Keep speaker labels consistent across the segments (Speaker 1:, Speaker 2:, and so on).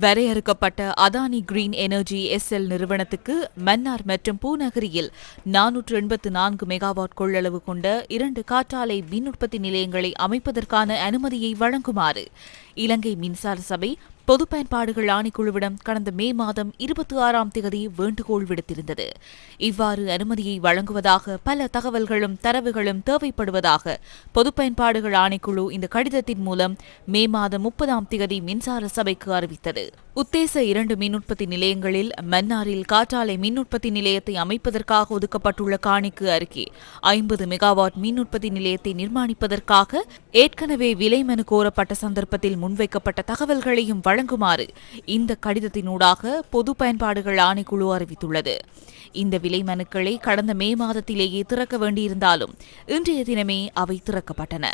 Speaker 1: வரையறுக்கப்பட்ட Adani green energy SL நிறுவனத்துக்கு மன்னார் மற்றும் பூநகரியில் நானூற்று எண்பத்து நான்கு மெகாவாட் கொள்ளளவு கொண்ட இரண்டு காற்றாலை மின் உற்பத்தி நிலையங்களை அமைப்பதற்கான அனுமதியை வழங்குமாறு இலங்கை மின்சார சபை பொது பயன்பாடுகள் ஆணைக்குழுவிடம் கடந்த மே மாதம் இருபத்தி ஆறாம் தேதி வேண்டுகோள் விடுத்திருந்தது. இவ்வாறு அனுமதியை வழங்குவதாக பல தகவல்களும் தரவுகளும் தேவைப்படுவதாக பொது பயன்பாடுகள் ஆணைக்குழு இந்த கடிதத்தின் மூலம் மே மாதம் முப்பதாம் தேதி மின்சார சபைக்கு அறிவித்தது. உத்தேச இரண்டு மின் உற்பத்தி நிலையங்களில் மன்னாரில் காற்றாலை மின் உற்பத்தி நிலையத்தை அமைப்பதற்காக ஒதுக்கப்பட்டுள்ள காணிக்கு அருகே ஐம்பது மெகாவாட் மின் உற்பத்தி நிலையத்தை நிர்மாணிப்பதற்காக ஏற்கனவே விலை மனு கோரப்பட்ட சந்தர்ப்பத்தில் முன்வைக்கப்பட்ட தகவல்களையும் வழங்குமாறு இந்த கடிதத்தினூடாக பொது பயன்பாடுகள் ஆணைக்குழு அறிவித்துள்ளது. இந்த விலை மனுக்களை கடந்த மே மாதத்திலேயே திறக்க வேண்டியிருந்தாலும் இன்றைய தினமே அவை திறக்கப்பட்டன.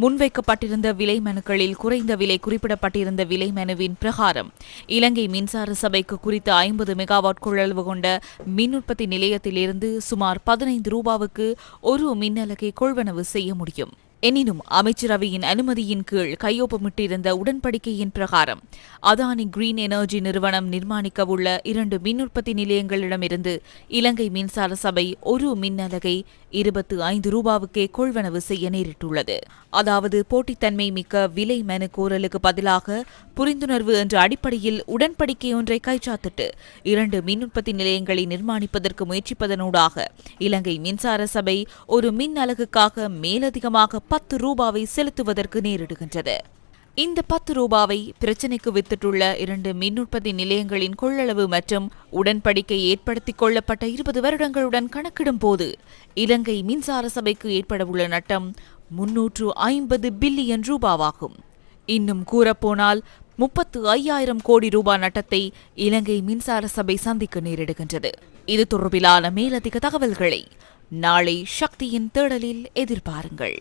Speaker 1: முன்வைக்கப்பட்டிருந்த விலை மனுக்களில் குறைந்த விலை குறிப்பிடப்பட்டிருந்த விலை மனுவின் பிரகாரம் இலங்கை மின்சார சபைக்கு குறித்த ஐம்பது மெகாவாட் கொள்ளளவு கொண்ட மின் உற்பத்தி நிலையத்திலிருந்து சுமார் பதினைந்து ரூபாவுக்கு ஒரு மின்னலகை கொள்வனவு செய்ய முடியும். எனினும் அமைச்சரவையின் அனுமதியின் கீழ் கையொப்பமிட்டிருந்த உடன்படிக்கையின் பிரகாரம் அதானி கிரீன் எனர்ஜி நிறுவனம் நிர்மாணிக்கவுள்ள இரண்டு மின் உற்பத்தி நிலையங்களிடமிருந்து இலங்கை மின்சார சபை ஒரு மின்னலகை இருபத்து ஐந்து ரூபாவுக்கே கொள்வனவு செய்ய நேரிட்டுள்ளது. அதாவது போட்டித்தன்மை மிக்க விலை மனு கோரலுக்கு பதிலாக புரிந்துணர்வு என்ற அடிப்படையில் உடன்படிக்கை ஒன்றை கைச்சாத்திட்டு இரண்டு மின் உற்பத்தி நிலையங்களை நிர்மாணிப்பதற்கு முயற்சிப்பதனூடாக இலங்கை மின்சார சபை ஒரு மின் அலகுக்காக மேலதிகமாக பத்து ரூபாவை செலுத்துவதற்கு நேரிடுகின்றது. இந்த பத்து ரூபாவை பிரச்சினைக்கு வித்திட்டுள்ள இரண்டு மின் உற்பத்தி நிலையங்களின் கொள்ளளவு மற்றும் உடன்படிக்கை ஏற்படுத்திக் கொள்ளப்பட்ட இருபது வருடங்களுடன் கணக்கிடும் போது இலங்கை மின்சார சபைக்கு ஏற்படவுள்ள நட்டம் முன்னூற்று ஐம்பது பில்லியன் ரூபாவாகும். இன்னும் கூறப்போனால் முப்பத்து ஐயாயிரம் கோடி ரூபாய் நட்டத்தை இலங்கை மின்சார சபை சந்திக்க நேரிடுகின்றது. இது தொடர்பிலான மேலதிக தகவல்களை நாளை சக்தியின் தேடலில் எதிர்பாருங்கள்.